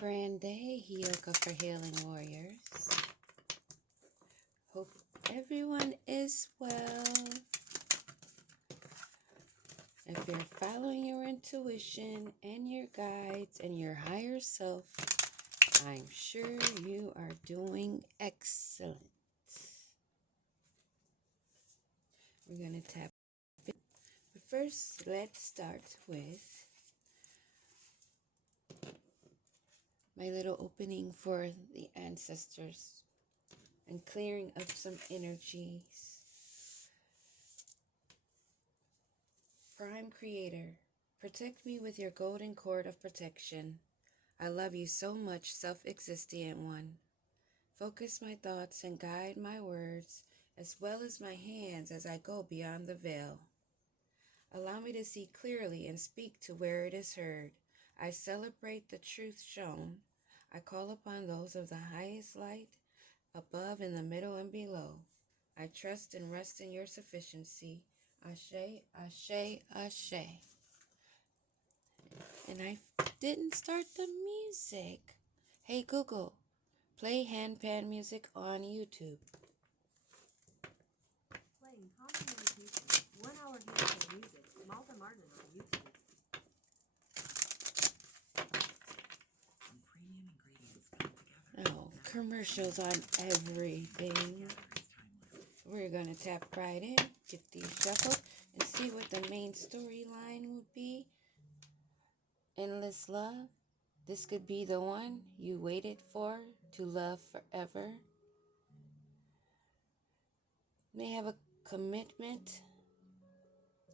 Grand day, yoga for healing warriors. Hope everyone is well. If you're following your intuition and your guides and your higher self, I'm sure you are doing excellent. We're going to tap it. But first, let's start with my little opening for the ancestors and clearing of some energies. Prime Creator, protect me with your golden cord of protection. I love you so much, self-existent one. Focus my thoughts and guide my words, as well as my hands as I go beyond the veil. Allow me to see clearly and speak to where it is heard. I celebrate the truth shown. I call upon those of the highest light, above, in the middle, and below. I trust and rest in your sufficiency. Ashe, ashe, ashe. And I didn't start the music. Hey Google, play handpan music on YouTube. Playing calming meditation, 1 hour handpan music, Malta Martin on YouTube. Some premium ingredients come together. Oh, commercials on everything. We're gonna tap right in, get these shuffled, and see what the main storyline would be. Endless love. This could be the one you waited for to love forever. May have a commitment,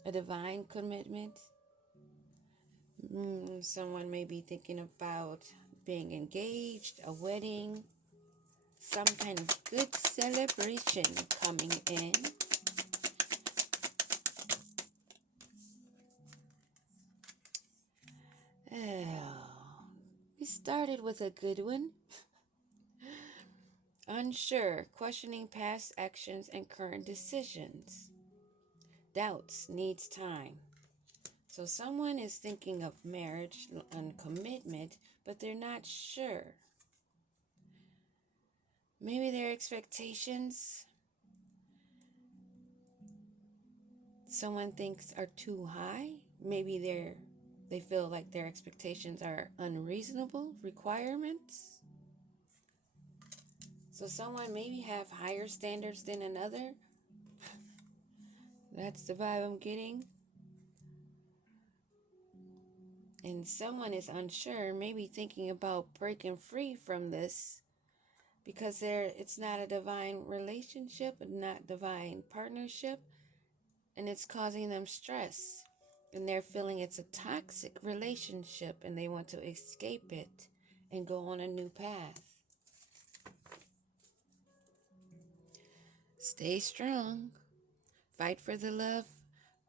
a divine commitment. Someone may be thinking about being engaged, a wedding, some kind of good celebration coming in. Oh, we started with a good one. Unsure, questioning past actions and current decisions. Doubts needs time. So someone is thinking of marriage and commitment, but they're not sure. Maybe their expectations, someone thinks, are too high. Maybe they feel like their expectations are unreasonable requirements. So someone maybe have higher standards than another. That's the vibe I'm getting. And someone is unsure, maybe thinking about breaking free from this because it's not a divine relationship, not divine partnership, and it's causing them stress. And they're feeling it's a toxic relationship and they want to escape it and go on a new path. Stay strong. Fight for the love,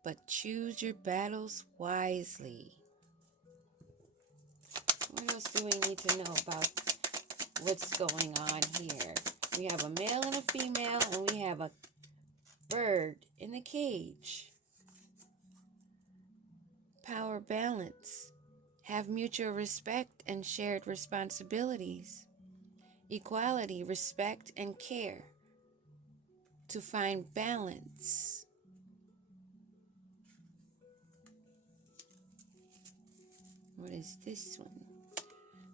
but choose your battles wisely. What else do we need to know about what's going on here? We have a male and a female, and we have a bird in a cage. Power balance. Have mutual respect and shared responsibilities. Equality, respect, and care. To find balance. What is this one?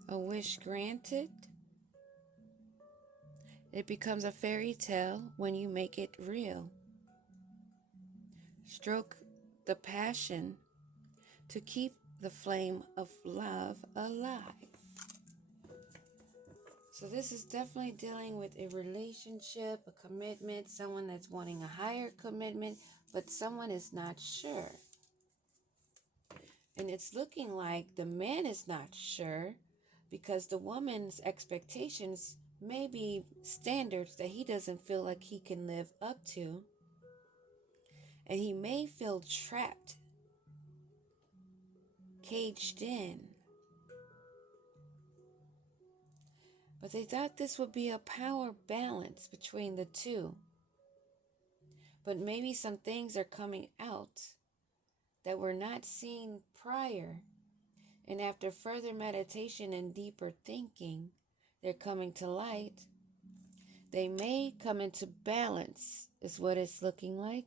A wish granted. It becomes a fairy tale when you make it real. Stroke the passion to keep the flame of love alive. So this is definitely dealing with a relationship, a commitment, someone that's wanting a higher commitment, but someone is not sure. And it's looking like the man is not sure because the woman's expectations may be standards that he doesn't feel like he can live up to. And he may feel trapped, caged in. But they thought this would be a power balance between the two. But maybe some things are coming out that were not seen prior And after further meditation and deeper thinking, they're coming to light. They may come into balance, is what it's looking like.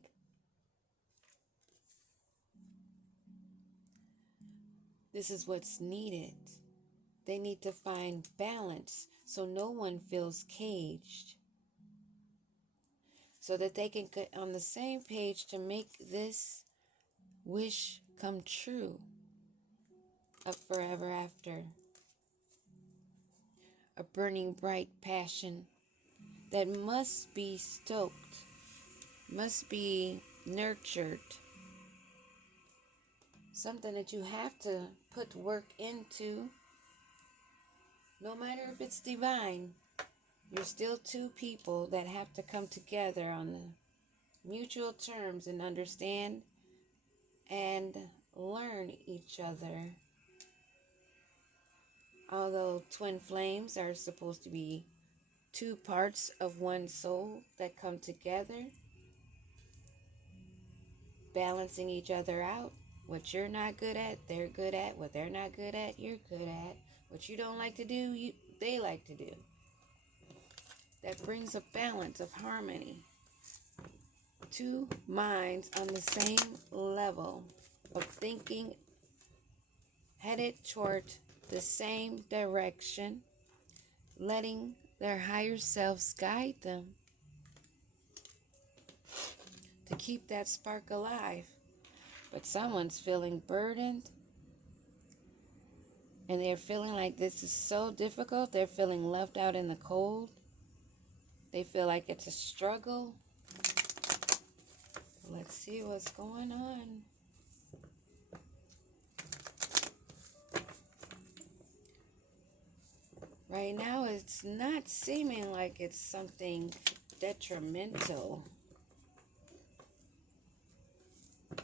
This is what's needed. They need to find balance so no one feels caged, so that they can get on the same page to make this wish come true of forever after. A burning bright passion that must be stoked, must be nurtured. Something that you have to put work into. No matter if it's divine, you're still two people that have to come together on the mutual terms and understand and learn each other. Although twin flames are supposed to be two parts of one soul that come together, balancing each other out. What you're not good at, they're good at. What they're not good at, you're good at. What you don't like to do, they like to do. That brings a balance of harmony. Two minds on the same level of thinking, headed toward the same direction, letting their higher selves guide them to keep that spark alive. But someone's feeling burdened, and they're feeling like this is so difficult. They're feeling left out in the cold. They feel like it's a struggle. Let's see what's going on. Right now, it's not seeming like it's something detrimental.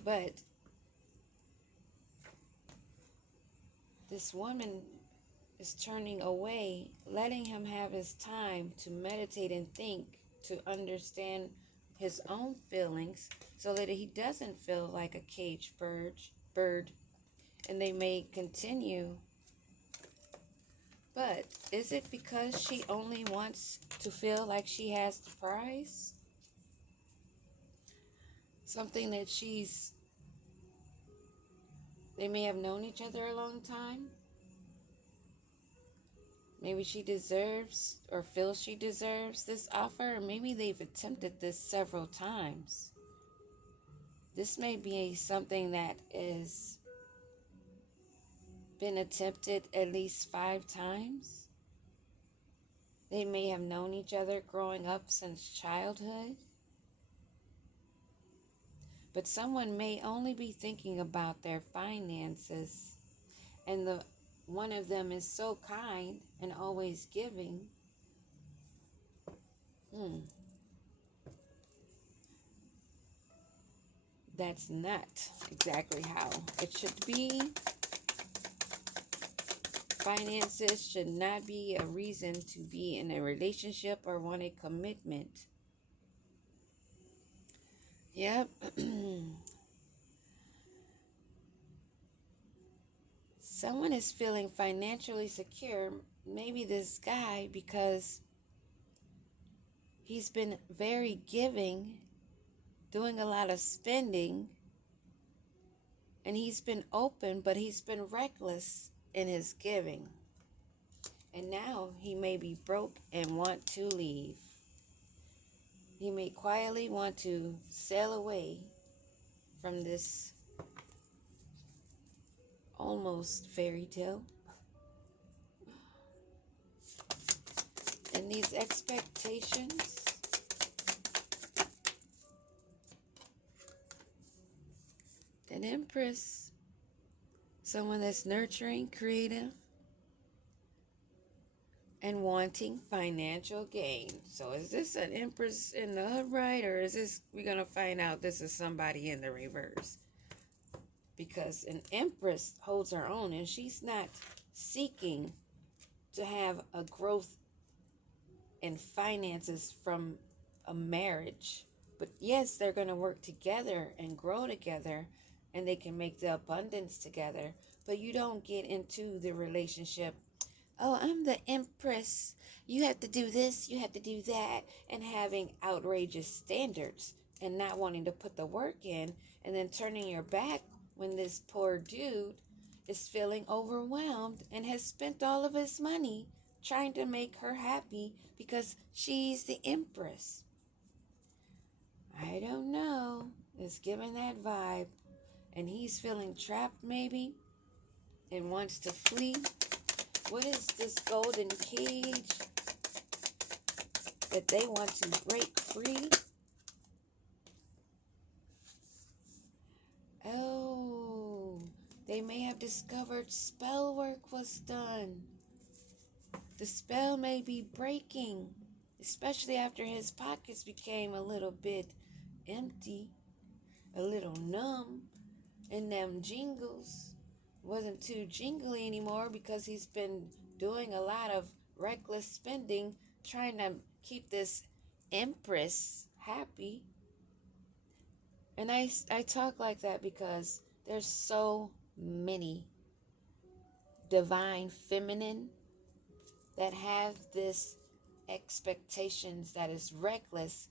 But this woman is turning away, letting him have his time to meditate and think, to understand his own feelings, so that he doesn't feel like a caged bird, and they may continue. But is it because she only wants to feel like she has the prize? Something that they may have known each other a long time. Maybe she deserves or feels she deserves this offer, or maybe they've attempted this several times. This may be something that is been attempted at least 5 times. They may have known each other growing up since childhood. But someone may only be thinking about their finances, and one of them is so kind and always giving. That's not exactly how it should be. Finances should not be a reason to be in a relationship or want a commitment. Yep. Someone is feeling financially secure, maybe this guy, because he's been very giving, doing a lot of spending, and he's been open, but he's been reckless in his giving. And now he may be broke and want to leave. He may quietly want to sail away from this almost fairy tale. And these expectations, an Empress, someone that's nurturing, creative, and wanting financial gain. So is this an Empress in the upright, or is this, we're going to find out this is somebody in the reverse? Because an Empress holds her own, and she's not seeking to have a growth in finances from a marriage. But yes, they're going to work together and grow together, and they can make the abundance together. but you don't get into the relationship. Oh, I'm the empress. You have to do this, you have to do that, and having outrageous standards and not wanting to put the work in, and then turning your back when this poor dude is feeling overwhelmed and has spent all of his money trying to make her happy because she's the empress. I don't know. It's giving that vibe. And he's feeling trapped maybe and wants to flee. What is this golden cage that they want to break free? Oh, they may have discovered spell work was done. The spell may be breaking, especially after his pockets became a little bit empty, a little numb, and them jingles wasn't too jingly anymore because he's been doing a lot of reckless spending trying to keep this empress happy. And I talk like that because there's so many divine feminine that have this expectations that is reckless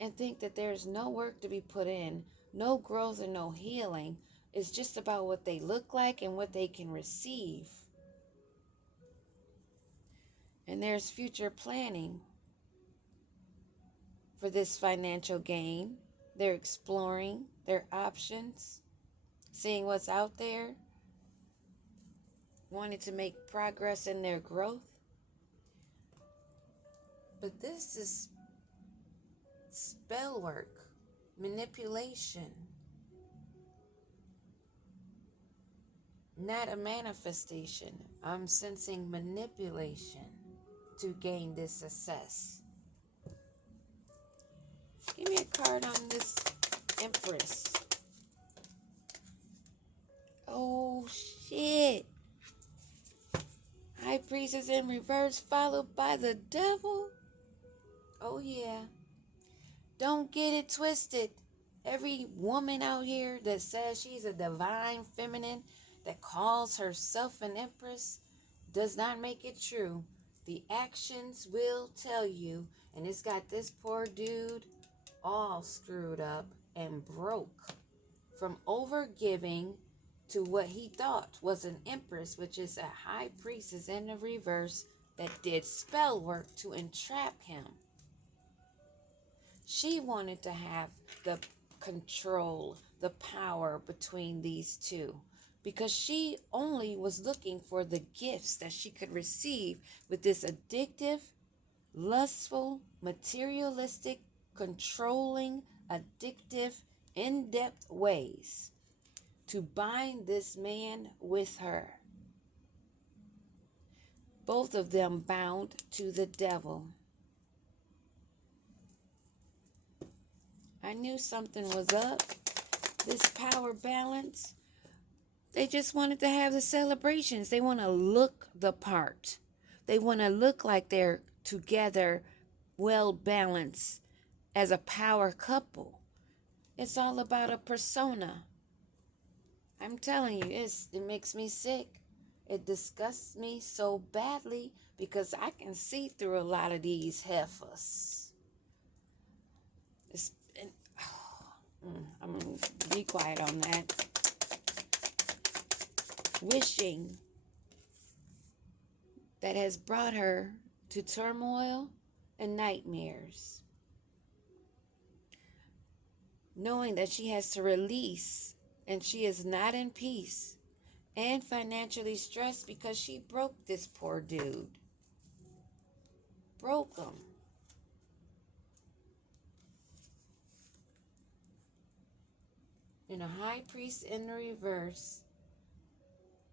and think that there's no work to be put in, no growth and no healing. It's just about what they look like and what they can receive. And there's future planning for this financial gain. They're exploring their options, seeing what's out there, wanting to make progress in their growth. But this is spell work, manipulation, not a manifestation. I'm sensing manipulation to gain this success. Give me a card on this Empress. Oh, shit. High Priestess in reverse followed by the devil. Oh, yeah. Don't get it twisted. Every woman out here that says she's a divine feminine, that calls herself an empress, does not make it true. The actions will tell you. And it's got this poor dude all screwed up and broke from overgiving to what he thought was an empress, which is a high priestess in the reverse that did spell work to entrap him. She wanted to have the control, the power between these two, because she only was looking for the gifts that she could receive with this addictive, lustful, materialistic, controlling, addictive, in-depth ways to bind this man with her. Both of them bound to the devil. I knew something was up. This power balance. They just wanted to have the celebrations. They want to look the part. They want to look like they're together, well balanced as a power couple. It's all about a persona. I'm telling you, it makes me sick. It disgusts me so badly because I can see through a lot of these heifers. I'm going to be quiet on that. Wishing that has brought her to turmoil and nightmares. Knowing that she has to release and she is not in peace and financially stressed because she broke this poor dude. Broke him. And a high priest in the reverse,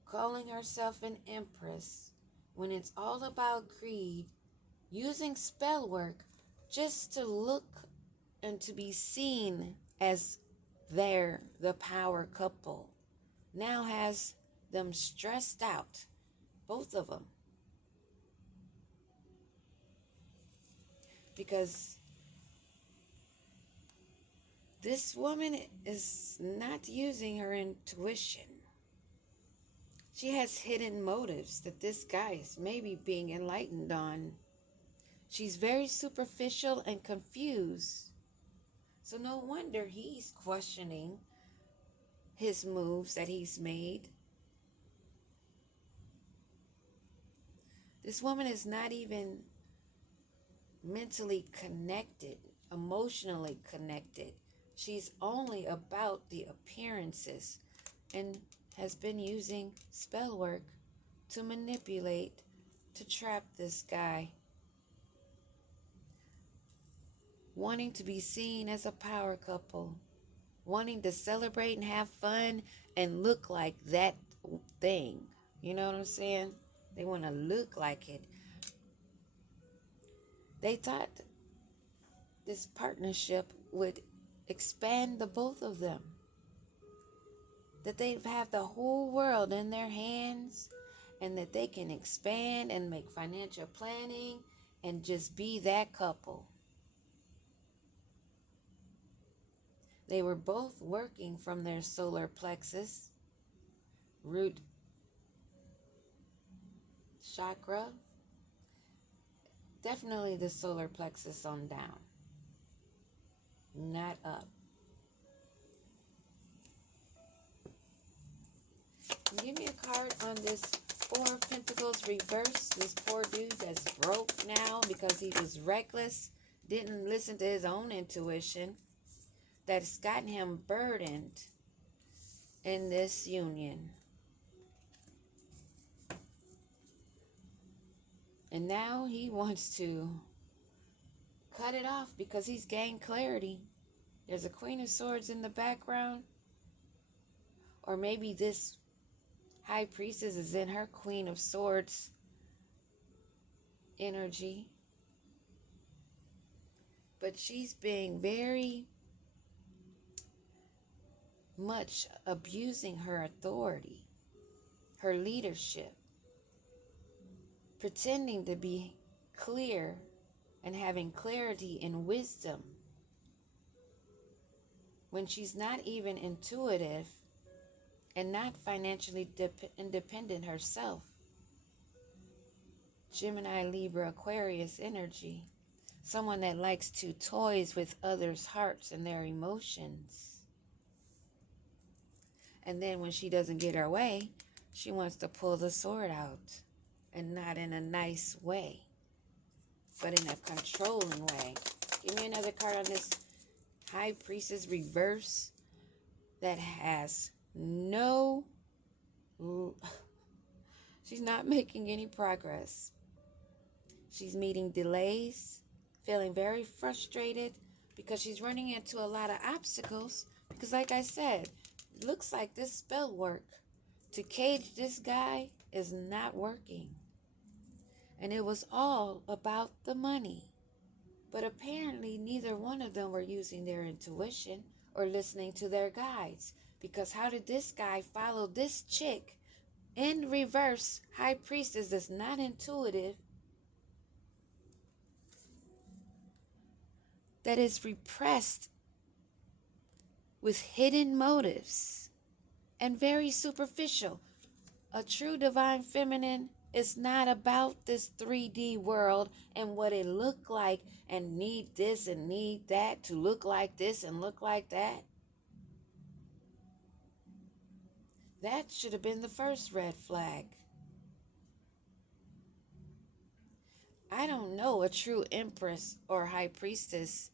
calling herself an empress, when it's all about greed, using spell work just to look and to be seen as they're the power couple, now has them stressed out, both of them. Because this woman is not using her intuition. She has hidden motives that this guy is maybe being enlightened on. She's very superficial and confused. So no wonder he's questioning his moves that he's made. This woman is not even mentally connected, emotionally connected. She's only about the appearances and has been using spell work to manipulate, to trap this guy. Wanting to be seen as a power couple. Wanting to celebrate and have fun and look like that thing. You know what I'm saying? They want to look like it. They thought this partnership would expand the both of them. That they'd have the whole world in their hands and that they can expand and make financial planning and just be that couple. They were both working from their solar plexus, root chakra, definitely the solar plexus on down, not up. Give me a card on this Four of Pentacles reverse. This poor dude that's broke now because he was reckless, didn't listen to his own intuition, that's gotten him burdened in this union. And now he wants to cut it off because he's gained clarity. There's a Queen of Swords in the background. Or maybe this High Priestess is in her Queen of Swords energy. But she's being very much abusing her authority, her leadership, pretending to be clear and having clarity and wisdom when she's not even intuitive and not financially independent herself. Gemini, Libra, Aquarius energy. Someone that likes to toys with others' hearts and their emotions. And then when she doesn't get her way, she wants to pull the sword out. And not in a nice way, but in a controlling way. Give me another card on this High Priestess reverse that has no... She's not making any progress. She's meeting delays, feeling very frustrated because she's running into a lot of obstacles. Because like I said, it looks like this spell work to cage this guy is not working. And it was all about the money. But apparently neither one of them were using their intuition or listening to their guides. Because how did this guy follow this chick in reverse, High Priestess that's not intuitive, that is repressed with hidden motives and very superficial? A true divine feminine is not about this 3D world and what it look like and need this and need that to look like this and look like that. That should have been the first red flag. I don't know a true empress or high priestess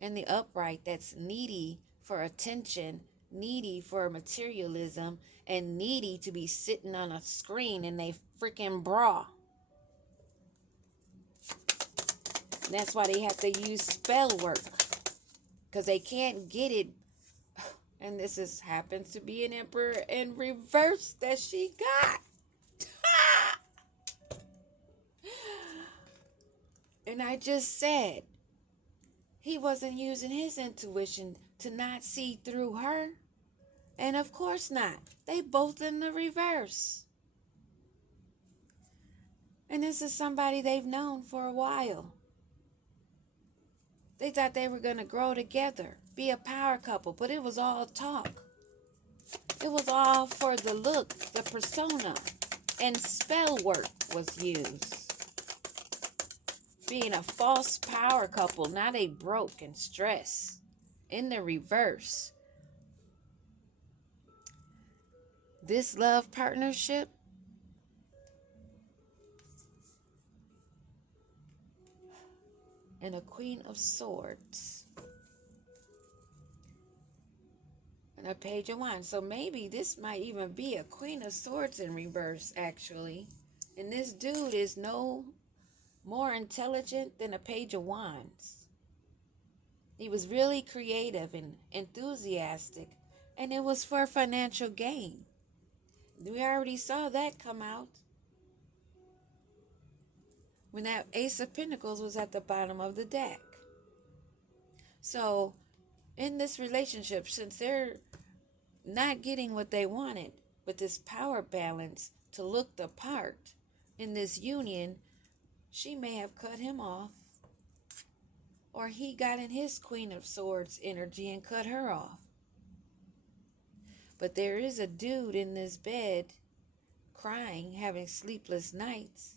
in the upright that's needy for attention, needy for materialism, and needy to be sitting on a screen in a freaking bra. And that's why they have to use spell work, because they can't get it. And this is happens to be an emperor in reverse that she got. And I just said he wasn't using his intuition to not see through her. And of course not. They both in the reverse. And this is somebody they've known for a while. They thought they were going to grow together, be a power couple, but it was all talk. It was all for the look, the persona, and spell work was used. Being a false power couple, now they broke and stressed. In the reverse, this love partnership and a Queen of Swords and a Page of Wands. So maybe this might even be a Queen of Swords in reverse, actually. And this dude is no more intelligent than a Page of Wands. He was really creative and enthusiastic, and it was for financial gain. We already saw that come out when that Ace of Pentacles was at the bottom of the deck. So in this relationship, since they're not getting what they wanted, but this power balance to look the part in this union, she may have cut him off, or he got in his Queen of Swords energy and cut her off. But there is a dude in this bed crying, having sleepless nights,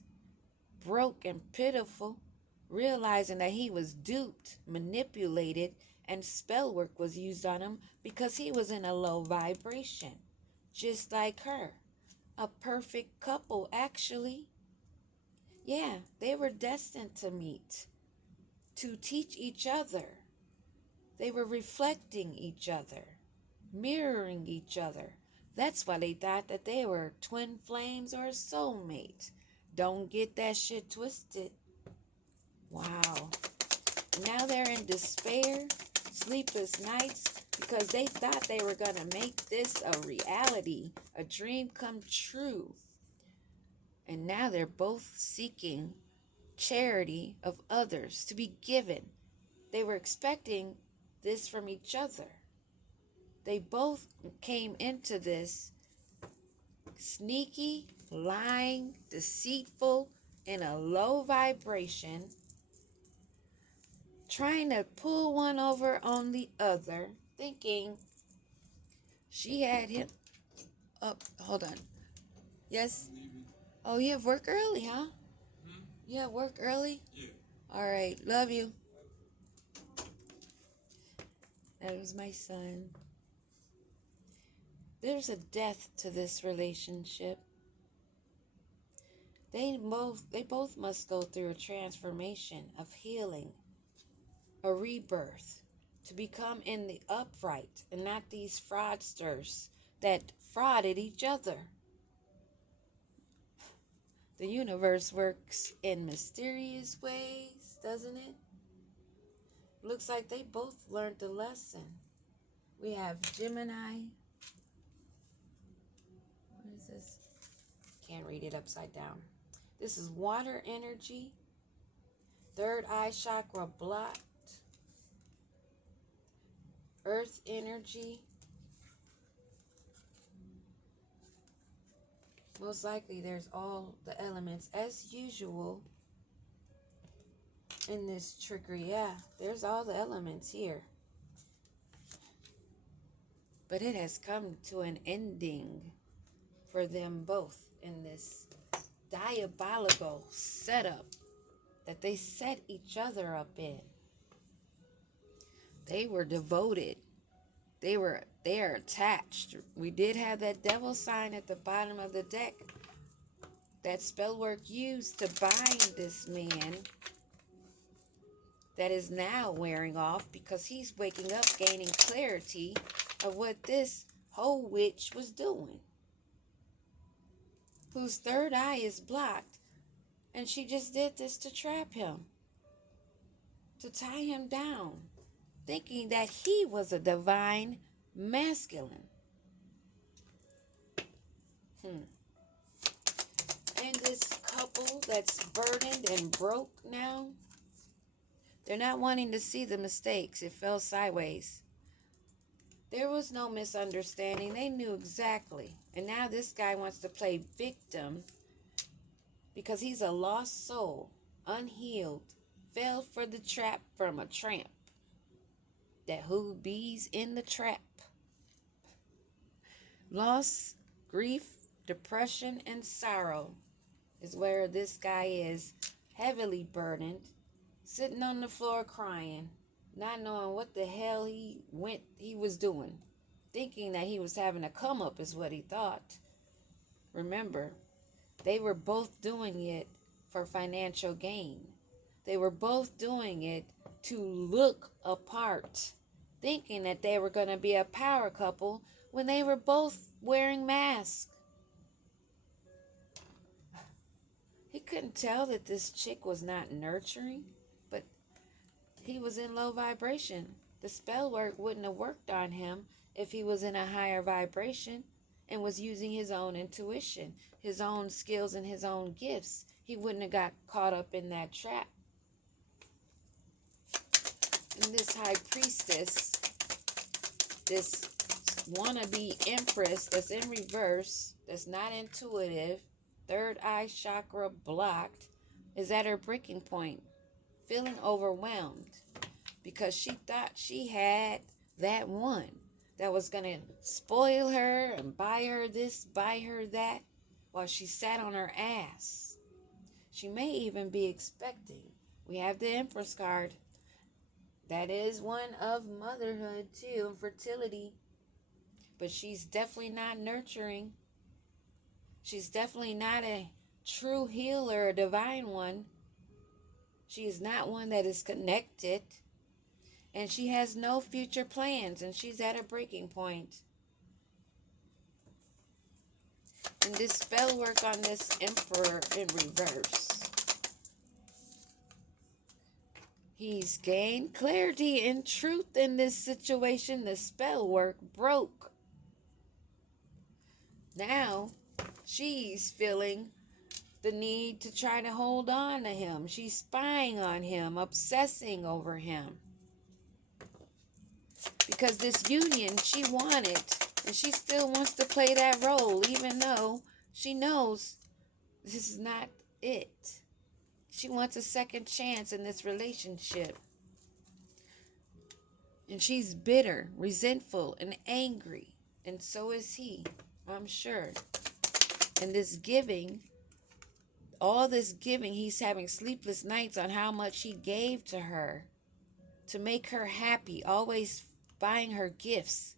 broke and pitiful, realizing that he was duped, manipulated, and spell work was used on him because he was in a low vibration, just like her. A perfect couple, actually. Yeah, they were destined to meet, to teach each other. They were reflecting each other, mirroring each other. That's why they thought that they were twin flames or a soulmate. Don't get that shit twisted. Wow. Now they're in despair, sleepless nights, because they thought they were going to make this a reality, a dream come true. And now they're both seeking charity of others to be given. They were expecting this from each other. They both came into this sneaky, lying, deceitful, in a low vibration, trying to pull one over on the other, thinking she had him up. Hold on. Yes? Oh, you have work early, huh? You have work early? Yeah. All right. Love you. That was my son. There's a death to this relationship. They both must go through a transformation of healing, a rebirth, to become in the upright and not these fraudsters that frauded each other. The universe works in mysterious ways, doesn't it? Looks like they both learned the lesson. We have Gemini. What is this? Can't read it upside down. This is water energy. Third eye chakra blocked. Earth energy. Most likely there's all the elements as usual in this trickery. Yeah, there's all the elements here. But it has come to an ending for them both in this diabolical setup that they set each other up in. They were devoted. They are attached. We did have that devil sign at the bottom of the deck. That spell work used to bind this man that is now wearing off because he's waking up, gaining clarity of what this whole witch was doing. Whose third eye is blocked. And she just did this to trap him. To tie him down. Thinking that he was a divine masculine. And this couple that's burdened and broke now, they're not wanting to see the mistakes. It fell sideways. There was no misunderstanding. They knew exactly. And now this guy wants to play victim because he's a lost soul, unhealed, fell for the trap from a tramp. That who bees in the trap. Loss, grief, depression, and sorrow is where this guy is, heavily burdened, sitting on the floor crying, not knowing what the hell he was doing, thinking that he was having a come up is what he thought. Remember, they were both doing it for financial gain. They were both doing it to look apart, thinking that they were going to be a power couple when they were both wearing masks. He couldn't tell that this chick was not nurturing, but he was in low vibration. The spell work wouldn't have worked on him if he was in a higher vibration and was using his own intuition, his own skills, and his own gifts. He wouldn't have got caught up in that trap. And this high priestess, this wannabe empress that's in reverse, that's not intuitive, third eye chakra blocked, is at her breaking point, feeling overwhelmed because she thought she had that one that was going to spoil her and buy her this, buy her that, while she sat on her ass. She may even be expecting. We have the Empress card. That is one of motherhood too, and fertility. But she's definitely not nurturing. She's definitely not a true healer, a divine one. She is not one that is connected. And she has no future plans, and she's at a breaking point. And this spell work on this Emperor in reverse. He's gained clarity and truth in this situation. The spell work broke. Now, she's feeling the need to try to hold on to him. She's spying on him, obsessing over him. Because this union she wanted, and she still wants to play that role, even though she knows this is not it. She wants a second chance in this relationship. And she's bitter, resentful, and angry. And so is he, I'm sure. And this giving, all this giving, he's having sleepless nights on how much he gave to her to make her happy, always buying her gifts,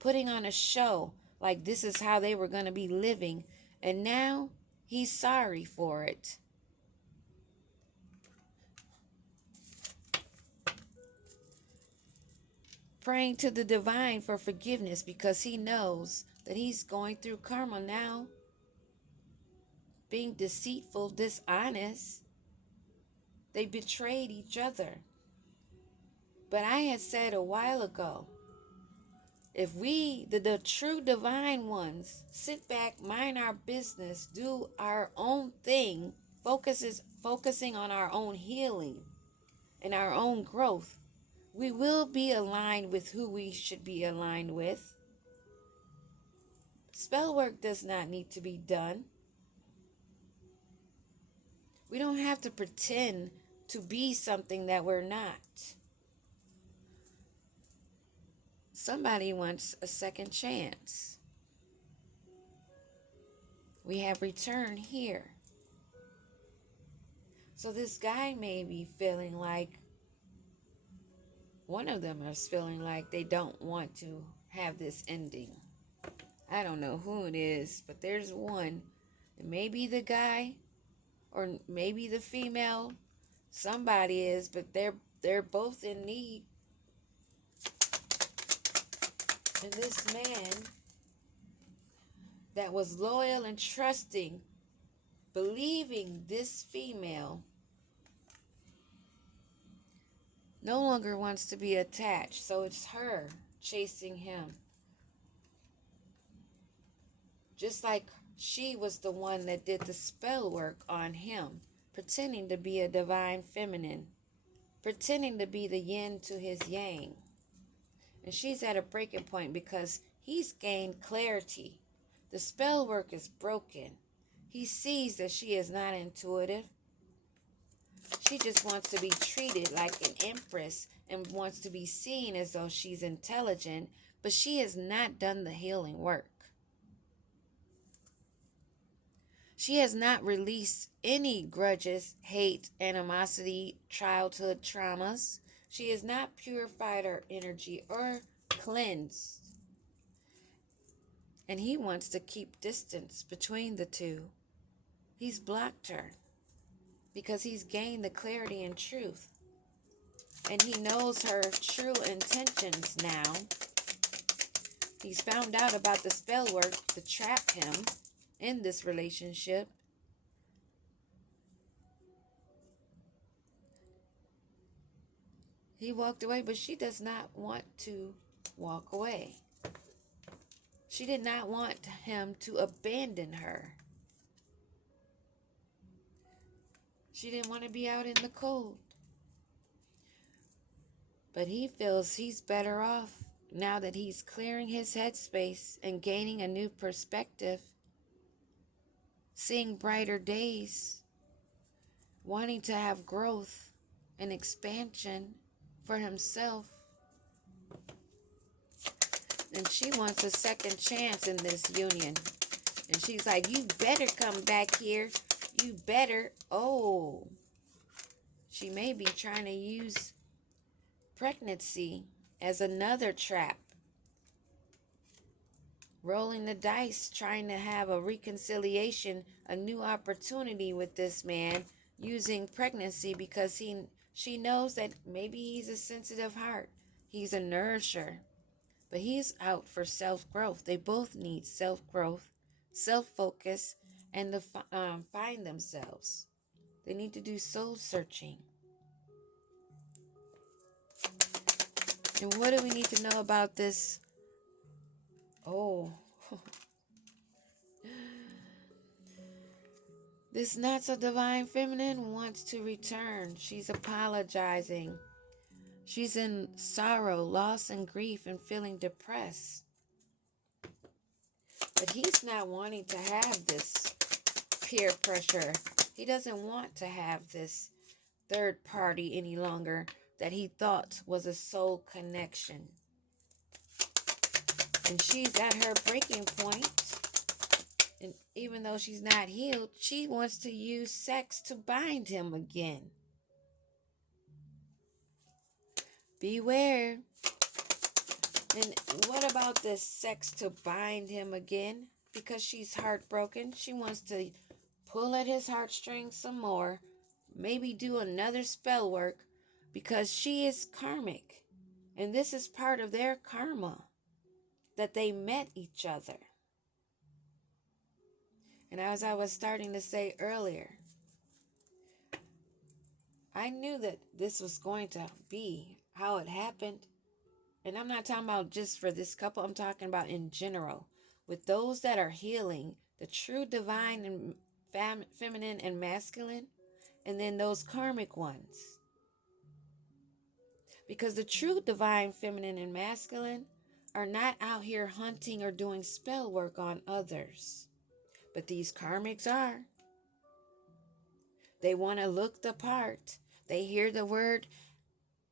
putting on a show like this is how they were going to be living. And now he's sorry for it. Praying to the divine for forgiveness because he knows that he's going through karma now. Being deceitful, dishonest. They betrayed each other. But I had said a while ago, if we, the true divine ones, sit back, mind our business, do our own thing, focusing on our own healing and our own growth, we will be aligned with who we should be aligned with. Spell work does not need to be done. We don't have to pretend to be something that we're not. Somebody wants a second chance. We have return here. So this guy may be feeling like, one of them is feeling like they don't want to have this ending. I don't know who it is, but there's one. It may be the guy or maybe the female. Somebody is, but they're both in need. And this man that was loyal and trusting, believing this female, no longer wants to be attached. So it's her chasing him. Just like she was the one that did the spell work on him, pretending to be a divine feminine, pretending to be the yin to his yang. And she's at a breaking point because he's gained clarity. The spell work is broken. He sees that she is not intuitive. She just wants to be treated like an empress and wants to be seen as though she's intelligent, but she has not done the healing work. She has not released any grudges, hate, animosity, childhood traumas. She has not purified her energy or cleansed. And he wants to keep distance between the two. He's blocked her because he's gained the clarity and truth. And he knows her true intentions now. He's found out about the spell work to trap him in this relationship. He walked away, but she does not want to walk away. She did not want him to abandon her. She didn't want to be out in the cold. But he feels he's better off now that he's clearing his headspace and gaining a new perspective, seeing brighter days, wanting to have growth and expansion for himself. And she wants a second chance in this union. And she's like, you better come back here. You better. Oh, she may be trying to use pregnancy as another trap. Rolling the dice, trying to have a reconciliation, a new opportunity with this man, using pregnancy because she knows that maybe he's a sensitive heart. He's a nourisher. But he's out for self-growth. They both need self-growth, self-focus, and to find themselves. They need to do soul searching. And what do we need to know about this? Oh, this not so divine feminine wants to return. She's apologizing. She's in sorrow, loss, and grief, and feeling depressed. But he's not wanting to have this peer pressure. He doesn't want to have this third party any longer that he thought was a soul connection. And she's at her breaking point. And even though she's not healed, she wants to use sex to bind him again. Beware. And what about this sex to bind him again? Because she's heartbroken. She wants to pull at his heartstrings some more. Maybe do another spell work because she is karmic. And this is part of their karma, that they met each other. And as I was starting to say earlier, I knew that this was going to be how it happened. And I'm not talking about just for this couple. I'm talking about in general. With those that are healing, the true divine and feminine and masculine, and then those karmic ones. Because the true divine feminine and masculine are not out here hunting or doing spell work on others. But these karmics are. They want to look the part. They hear the word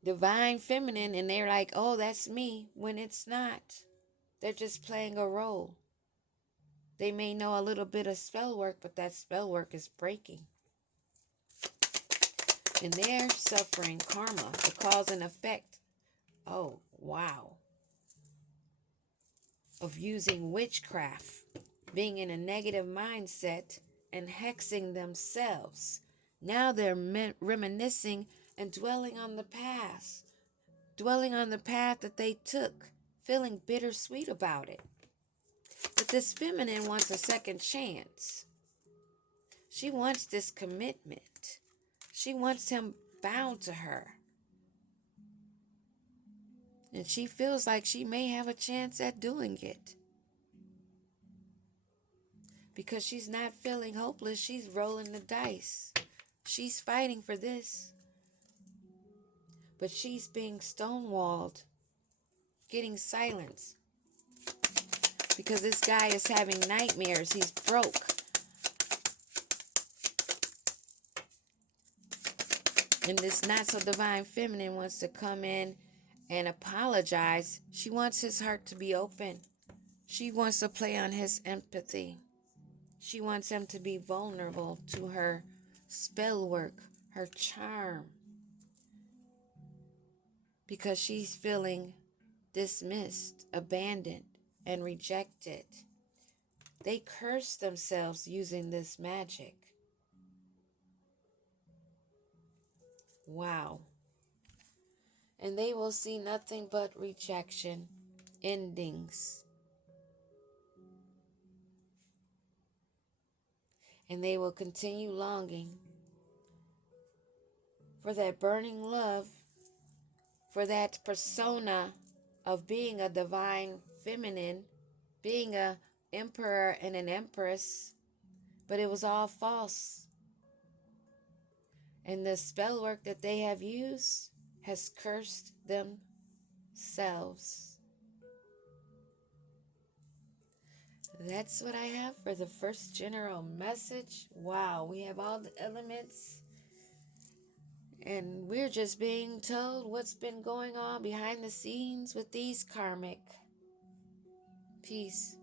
divine feminine and they're like, oh, that's me, when it's not. They're just playing a role. They may know a little bit of spell work, but that spell work is breaking. And they're suffering karma, the cause and effect. Oh, wow. Of using witchcraft, being in a negative mindset and hexing themselves. Now they're reminiscing and dwelling on the past, dwelling on the path that they took, feeling bittersweet about it. But this feminine wants a second chance. She wants this commitment. She wants him bound to her. And she feels like she may have a chance at doing it. Because she's not feeling hopeless, she's rolling the dice. She's fighting for this. But she's being stonewalled, getting silence. Because this guy is having nightmares. He's broke. And this not so divine feminine wants to come in and apologize. She wants his heart to be open. She wants to play on his empathy. She wants them to be vulnerable to her spell work, her charm, because she's feeling dismissed, abandoned, and rejected. They curse themselves using this magic. Wow. And they will see nothing but rejection, endings. And they will continue longing for that burning love, for that persona of being a divine feminine, being a emperor and an empress, but it was all false. And the spell work that they have used has cursed themselves. That's what I have for the first general message. Wow, we have all the elements, and we're just being told what's been going on behind the scenes with these karmic. Peace.